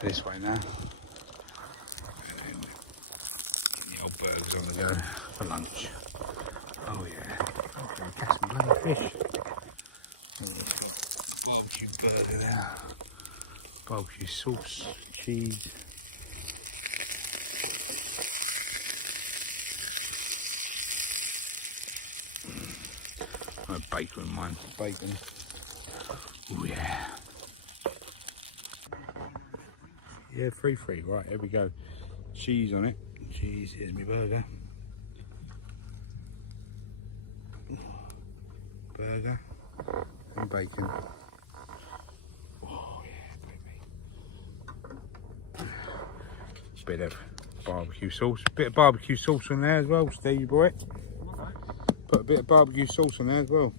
This way now. Get the old burgers on the go for lunch. Oh yeah. Okay, catch some bloody fish. Oh, it's got barbecue burger there. Barbecue sauce, cheese. Oh, bacon in mine. Bacon. Oh yeah. Yeah, free. Right, here we go. Cheese on it. Cheese, here's my burger. Burger and bacon. Oh yeah, baby. Bit of barbecue sauce. Bit of barbecue sauce on there as well, Stevie boy. Put a bit of barbecue sauce on there as well.